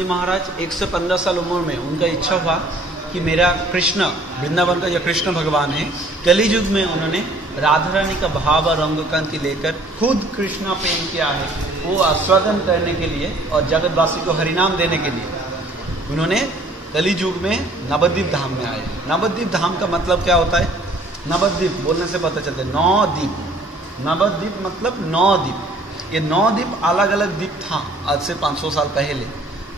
जी महाराज 115 साल उम्र में उनका इच्छा हुआ कि मेरा कृष्ण, वृंदावन का जो कृष्ण भगवान है, कलियुग में उन्होंने राधा रानी का भाव और रंग कांति लेकर खुद कृष्णा प्रेम किया है, वो आस्वादन करने के लिए और जगतवासी को हरिनाम देने के लिए उन्होंने कलियुग में नवद्वीप धाम में आए। नवद्वीप धाम का मतलब क्या होता है? नवद्वीप बोलने से पता चलता है 9 द्वीप। नवद्वीप मतलब 9 द्वीप। ये 9 द्वीप अलग अलग द्वीप था आज से 500 साल पहले,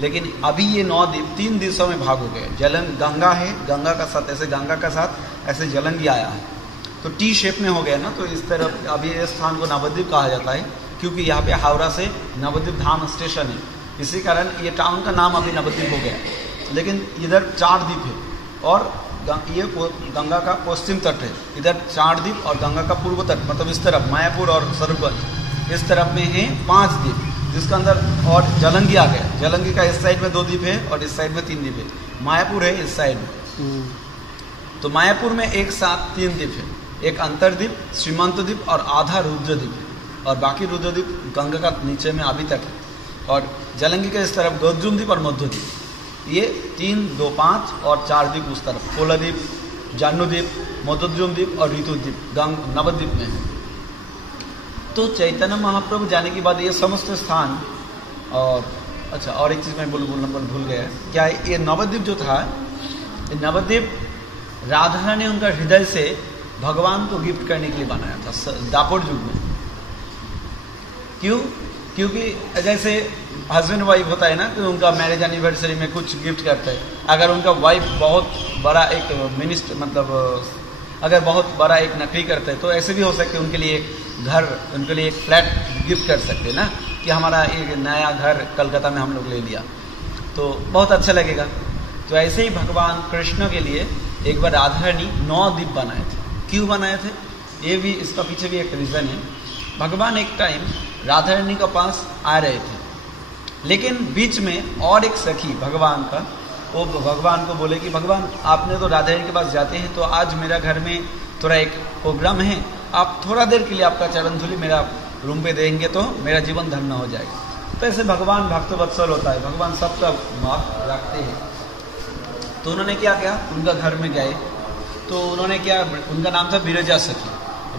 लेकिन अभी ये 9 द्वीप 3 दिशा में भाग हो गए। जलन गंगा है, गंगा का साथ ऐसे, गंगा का साथ ऐसे जलंगी आया है, तो टी शेप में हो गया ना। तो इस तरफ अभी इस स्थान को नवद्वीप कहा जाता है, क्योंकि यहाँ पे हावड़ा से नवद्वीप धाम स्टेशन है, इसी कारण ये टाउन का नाम अभी नवद्वीप हो गया। लेकिन इधर 4 द्वीप है और ये गंगा का पश्चिम तट है, इधर 4 द्वीप और गंगा का पूर्व तट, मतलब इस तरफ मायापुर और स्वरूपगंज इस तरफ में है 5 द्वीप, जिसके अंदर और जलंगी आ गया। जलंगी का इस साइड में 2 द्वीप है और इस साइड में 3 द्वीप है। मायापुर है इस साइड में, तो मायापुर में एक साथ 3 द्वीप है, एक अंतरद्वीप, श्रीमंत द्वीप और आधा रुद्रद्वीप है, और बाकी रुद्रद्वीप गंगा का नीचे में अभी तक है। और जलंगी के इस तरफ गोद्रुम द्वीप और मध्य ये 3, 2, 5 और 4 द्वीप उस तरफ, कोलाद्वीप, जाह्नवीद्वीप, मधुद्रुम द्वीप और ऋतुद्वीप नवद्वीप में है। तो चैतन्य महाप्रभु जाने के बाद ये समस्त स्थान, और अच्छा और एक चीज़ मैं भूल गया, क्या ये नवद्वीप जो था, ये नवद्वीप राधा रानी उनका हृदय से भगवान को गिफ्ट करने के लिए बनाया था दापोर युग में। क्यों? क्योंकि जैसे हस्बैंड वाइफ होता है ना, तो उनका मैरिज एनिवर्सरी में कुछ गिफ्ट करते हैं। अगर उनका वाइफ बहुत बड़ा एक मिनिस्टर, मतलब अगर बहुत बड़ा एक नौकरी करते हैं, तो ऐसे भी हो सकते हैं उनके लिए एक घर, उनके लिए एक फ्लैट गिफ्ट कर सकते हैं ना, कि हमारा एक नया घर कलकत्ता में हम लोग ले लिया, तो बहुत अच्छा लगेगा। तो ऐसे ही भगवान कृष्ण के लिए एक बार राधा रानी 9 द्वीप बनाए थे। क्यों बनाए थे? ये भी, इसका पीछे भी एक रीज़न है। भगवान एक टाइम राधा रानी के पास आ रहे थे, लेकिन बीच में और एक सखी भगवान का, वो भगवान को बोले कि भगवान आपने तो राधा रानी के पास जाते हैं, तो आज मेरा घर में थोड़ा एक प्रोग्राम है, आप थोड़ा देर के लिए आपका चरण धूलि मेरा रूम पे देंगे तो मेरा जीवन धन्य हो जाएगा। तो ऐसे भगवान भक्त वत्सल होता है, भगवान सबका माफ रखते हैं। तो उन्होंने क्या किया, उनका घर में गए, तो उन्होंने क्या, उनका नाम था विरजा सखी।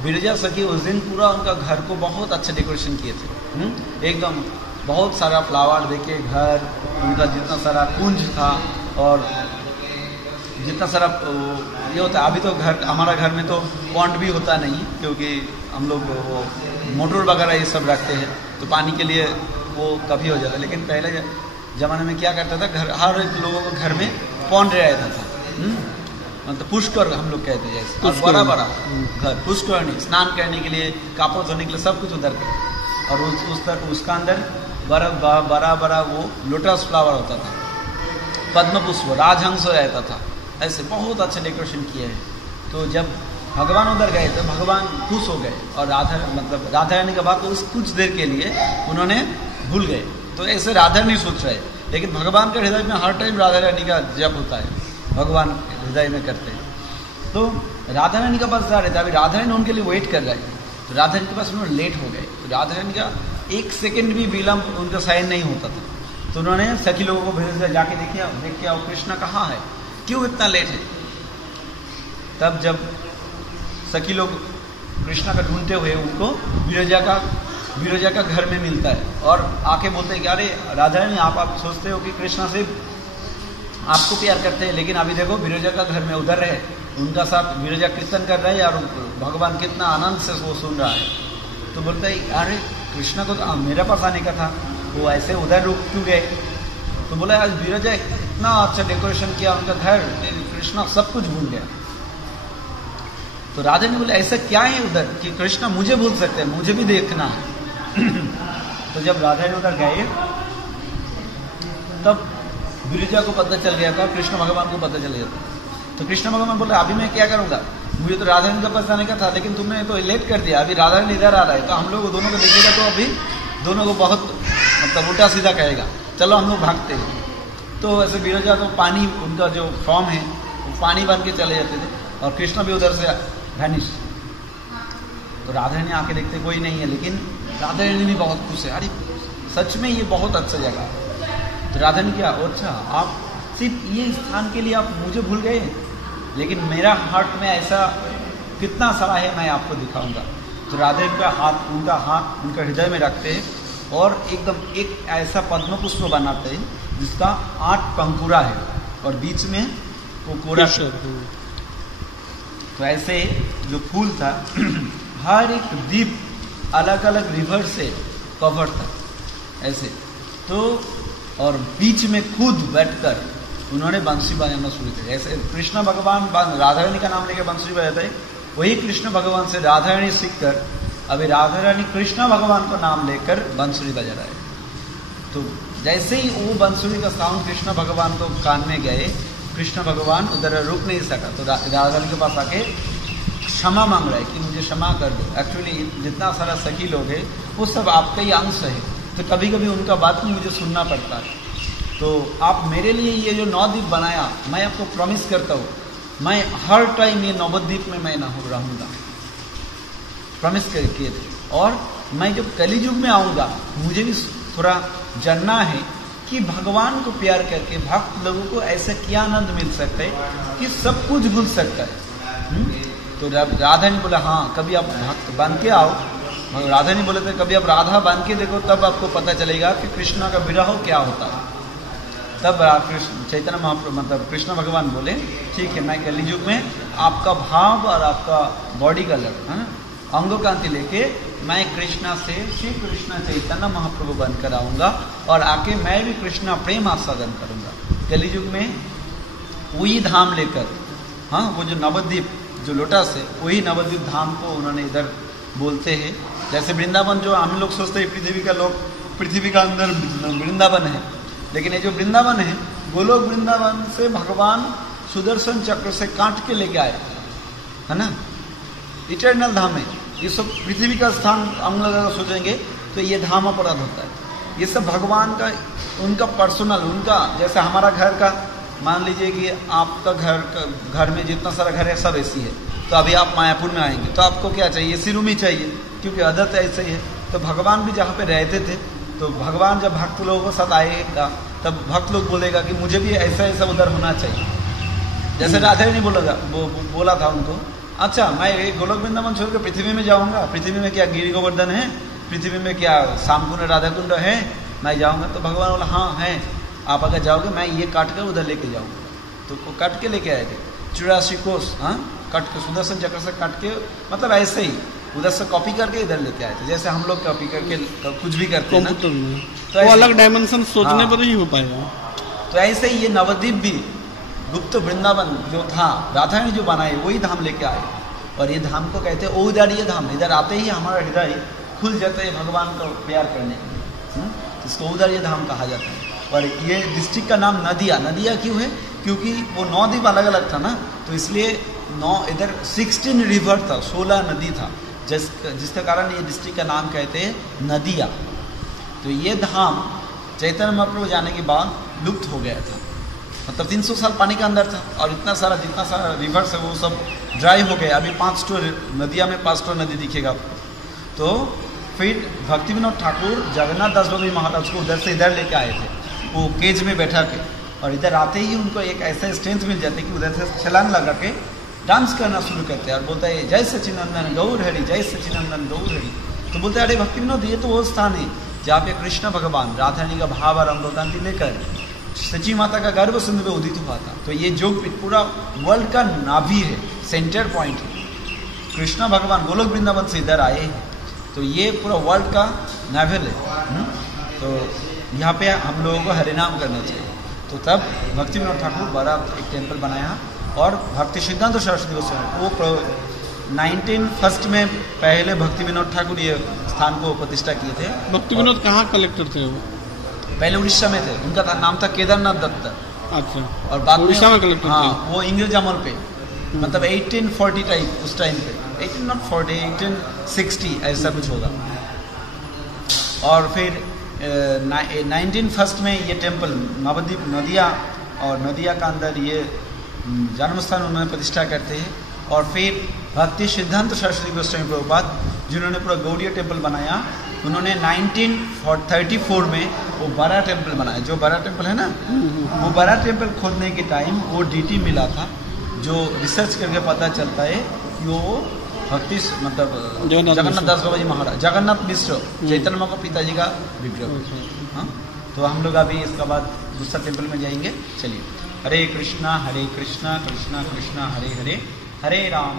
विरजा सखी उस दिन पूरा उनका घर को बहुत अच्छा डेकोरेशन किए थे, एकदम बहुत सारा फ्लावर देके घर, उनका जितना सारा कुंज था और जितना सारा ये होता है। अभी तो घर, हमारा घर में तो पॉन्ड भी होता नहीं, क्योंकि हम लोग वो मोटर वगैरह ये सब रखते हैं, तो पानी के लिए वो कभी हो जाता है। लेकिन पहले ज़माने में क्या करता था, घर, हर एक लोगों के घर में पॉन्ड रहता था, मतलब पुष्कर हम लोग कहते हैं जैसे, और बड़ा बड़ा घर, पुष्करणी, स्नान करने के लिए, कपड़े धोने के लिए, सब कुछ उधर के। और उसका अंदर बड़ा बड़ा वो लोटस फ्लावर होता था, पद्म पुष्प, राजहंस रहता था, ऐसे बहुत अच्छे डेकोरेशन किए हैं। तो जब भगवान उधर गए तो भगवान खुश हो गए, और राधा रानी का बात तो उस कुछ देर के लिए उन्होंने भूल गए। तो ऐसे राधा रानी सोच रहे, लेकिन भगवान के हृदय में हर टाइम राधा रानी का जप होता है, भगवान हृदय में करते हैं। तो राधा रानी के पास जा रहे थे, अभी राधा रानी उनके लिए वेट कर रहे थे, तो राधा रानी के पास उन्होंने लेट हो गए। तो राधा रानी का 1 सेकंड भी विलम्ब उनका साइन नहीं होता था। तो उन्होंने सखी लोगों को भेज दिया, जाके देख के आओ कृष्णा कहाँ है, क्यों इतना लेट है। तब जब सखी लोग कृष्णा का ढूंढते हुए उनको विरजा का घर में मिलता है, और आके बोलते हैं कि अरे राधा रानी, आप सोचते हो कि कृष्णा से आपको प्यार करते हैं, लेकिन अभी देखो विरजा का घर में उधर है, उनका साथ विरजा कीर्तन कर रहे हैं और भगवान कितना आनंद से वो सुन रहा है। तो बोलता है अरे कृष्णा को तो मेरे पास आने का था, वो ऐसे उधर रुक क्यों गए। तो बोला आज विरजा इतना अच्छा डेकोरेशन किया उनका घर, कृष्णा सब कुछ भूल गया। तो राधा ने बोले ऐसा क्या है उधर कि कृष्णा मुझे भूल सकते हैं, मुझे भी देखना है। तो जब राधा ने उधर गए, तब विरजा को पता चल गया था, कृष्ण भगवान को पता चल गया था। तो कृष्ण भगवान बोले अभी मैं क्या करूँगा, मुझे तो राधा रानी के पास आने का था, लेकिन तुमने तो लेट कर दिया, अभी राधा रानी इधर आ रहा है, तो हम लोग दोनों को देखेगा तो अभी दोनों को बहुत मतलब उल्टा सीधा कहेगा, चलो हम लोग भागते हैं। तो ऐसे विरजा तो पानी, उनका जो फॉर्म है वो पानी बन के चले जाते थे, और कृष्ण भी उधर से वैनिश। तो राधा रानी आके देखते कोई नहीं है, लेकिन राधा रानी भी बहुत खुश है, अरे सच में ये बहुत अच्छा जगह है। तो राधा ने क्या, अच्छा आप सिर्फ ये स्थान के लिए आप मुझे भूल गए, लेकिन मेरा हार्ट में ऐसा कितना सारा है मैं आपको दिखाऊंगा। तो राधे का हाथ, उनका हाथ उनका हृदय में रखते हैं और एकदम एक ऐसा पद्म पुष्प बनाते हैं जिसका 8 पंखुड़ा है और बीच में वो कोरा। तो ऐसे जो फूल था हर एक द्वीप अलग अलग रिवर से कवर था ऐसे। तो और बीच में खुद बैठकर उन्होंने बंसी बजाना शुरू किया। ऐसे कृष्ण भगवान राधा रानी का नाम लेकर बंसी बजाते हैं, वही कृष्ण भगवान से राधा रानी सीखकर अभी राधा रानी कृष्ण भगवान को नाम लेकर बंसुरी बजा रहा है। तो जैसे ही वो बंसुरी का साउंड कृष्ण भगवान को कान में गए, कृष्ण भगवान उधर रुक नहीं सका, तो राधा रानी के पास आके क्षमा मांग रहा है कि मुझे क्षमा कर दो। एक्चुअली जितना सारा सखी लोग है वो सब आपका ही अंश है, तो कभी कभी उनका बात मुझे सुनना पड़ता है। तो आप मेरे लिए ये जो नवद्वीप बनाया, मैं आपको प्रॉमिस करता हूँ मैं हर टाइम ये नवद्वीप में मैं रहूँगा, प्रॉमिस किए थे। और मैं जब कलियुग में आऊँगा मुझे भी थोड़ा जानना है कि भगवान को प्यार करके भक्त लोगों को ऐसा क्या आनंद मिल सकता है कि सब कुछ भूल सकता है। तो राधा ने बोला हाँ कभी आप भक्त बन के आओ। राधा ने बोले थे कभी आप राधा बन के देखो, तब आपको पता चलेगा कि कृष्ण का विरह क्या होता है। तब चैतन्य महाप्रभु मतलब कृष्ण भगवान बोले ठीक है, मैं कलियुग में आपका भाव और आपका बॉडी कलर है ना अंगों कांति लेके मैं कृष्णा से श्री कृष्ण चैतन्य महाप्रभु बनकर आऊँगा और आके मैं भी कृष्णा प्रेम आस्वादन करूँगा कलियुग में। वही धाम लेकर, हाँ वो जो नवद्वीप जो लोटस है वही नवद्वीप धाम को उन्होंने इधर बोलते हैं। जैसे वृंदावन जो हम लोग सोचते हैं पृथ्वी का लोग, पृथ्वी का अंदर वृंदावन है, लेकिन ये जो वृंदावन है गोलोक वृंदावन से भगवान सुदर्शन चक्र से काट के लेके आए है ना, इटर्नल धाम है। ये सब पृथ्वी का स्थान हम लोग अगर सोचेंगे तो ये धाम अपराध होता है। ये सब भगवान का उनका पर्सनल, उनका जैसे हमारा घर का मान लीजिए कि आपका घर में जितना सारा घर है सब ऐसी है, तो अभी आप मायापुर में आएंगे तो आपको क्या चाहिए, एसी रूम ही चाहिए क्योंकि आदत ऐसे ही है। तो भगवान भी जहाँ पे रहते थे, तो भगवान जब भक्त लोगों के साथ आएगा तब भक्त लोग बोलेगा कि मुझे भी ऐसा ऐसा उधर होना चाहिए। जैसे राधा ने बोला था उनको, अच्छा मैं गोलोक वृंदावन छोड़कर पृथ्वी में जाऊंगा, पृथ्वी में क्या गिरि गोवर्धन है, पृथ्वी में क्या श्यामकुंड राधा कुंड है, मैं जाऊंगा। तो भगवान बोला हाँ है, आप अगर जाओगे मैं ये काट कर उधर लेके जाऊंगा। तो वो काट के लेके आए थे 84 कोस, हाँ काट के सुदर्शन चक्र से काट के, मतलब ऐसे ही उधर से कॉपी करके इधर लेके आए थे, जैसे हम लोग कॉपी करके कुछ भी करते हैं ना, तो अलग डायमेंशन सोचने पर ही हो पाएगा। तो ऐसे ही ये नवद्वीप भी गुप्त वृंदावन जो था राधा ने जो बनाए वही धाम लेके आए, और ये धाम को कहते हैं औदार्य धाम। इधर आते ही हमारा हृदय खुल जाता है भगवान को प्यार करने के लिए, इसको औदार्य धाम कहा जाता है। और ये डिस्ट्रिक्ट का नाम नदिया क्यों है, क्योंकि वो 9 द्वीप अलग अलग था ना, तो इसलिए 9 इधर 16 रिवर था, 16 नदी था, जिसके कारण ये डिस्ट्रिक्ट का नाम कहते हैं नदिया। तो ये धाम चैतन्य महाप्रभु जाने के बाद लुप्त हो गया था, मतलब 300 साल पानी के अंदर था और जितना सारा रिवर्स है वो सब ड्राई हो गया। अभी 5 नदिया में 5 नदी दिखेगा आपको। तो फिर भक्ति विनोद ठाकुर जगन्नाथ दास बाबू महाराज को उधर से इधर लेके आए थे, वो केज में बैठा के, और इधर आते ही उनको एक ऐसा स्ट्रेंथ मिल जाती है कि उधर से छलांग लगा के डांस करना शुरू करते हैं और बोलता है जय सचिनंदन गौर हरि, जय सचिनंदन गौर हरि। तो बोलते हैं अरे भक्ति विनोद ये तो वो स्थान है जहाँ पे कृष्ण भगवान राधा रानी का भाव और अमृतांति लेकर सची माता का गर्भ सिंधु में उदित हुआ था। तो ये जो पूरा वर्ल्ड का नाभि है, सेंटर पॉइंट है, कृष्ण भगवान गोलोक वृंदावन से इधर आए हैं, तो ये पूरा वर्ल्ड का नाभल है। तो यहाँ पे हम लोगों को हरिनाम करना चाहिए। तो तब भक्ति विनोद ठाकुर बड़ा एक टेम्पल बनाया और भक्ति सिद्धांत सरस्वती गोस्वामी वो 1901 में पहले भक्ति विनोद ठाकुर ये स्थान को प्रतिष्ठा किए थे। भक्ति विनोद कहाँ कलेक्टर थे वो? पहले उड़ीसा में थे, उनका नाम था केदारनाथ दत्त। अच्छा। और बाद में उड़ीसा में कलेक्टर हाँ थे। वो इंग्रेज अमल पे, मतलब 1840 टाइप उस टाइम पे, 1860 ऐसा कुछ होगा। और फिर 1901 में ये टेम्पल नवद्वीप नदिया और नदिया का अंदर ये जन्म स्थान उन्होंने प्रतिष्ठा करते हैं। और फिर भक्ति सिद्धांत सरस्वती गोस्वामी प्रभुपाद जिन्होंने पूरा गौड़ीय टेम्पल बनाया उन्होंने 1934 में वो बड़ा टेम्पल बनाया, जो बड़ा टेम्पल है ना, वो बड़ा टेम्पल खोदने के टाइम वो डीटी मिला था, जो रिसर्च करके पता चलता है कि वो भक्ति मतलब जगन्नाथ दास बाबा जी महाराज, जगन्नाथ मिश्र, चैतन्य माँ का पिताजी का विग्रह। हाँ, तो हम लोग अभी इसके बाद दूसरा टेम्पल में जाएंगे। चलिए, हरे कृष्णा कृष्णा कृष्णा हरे हरे, हरे राम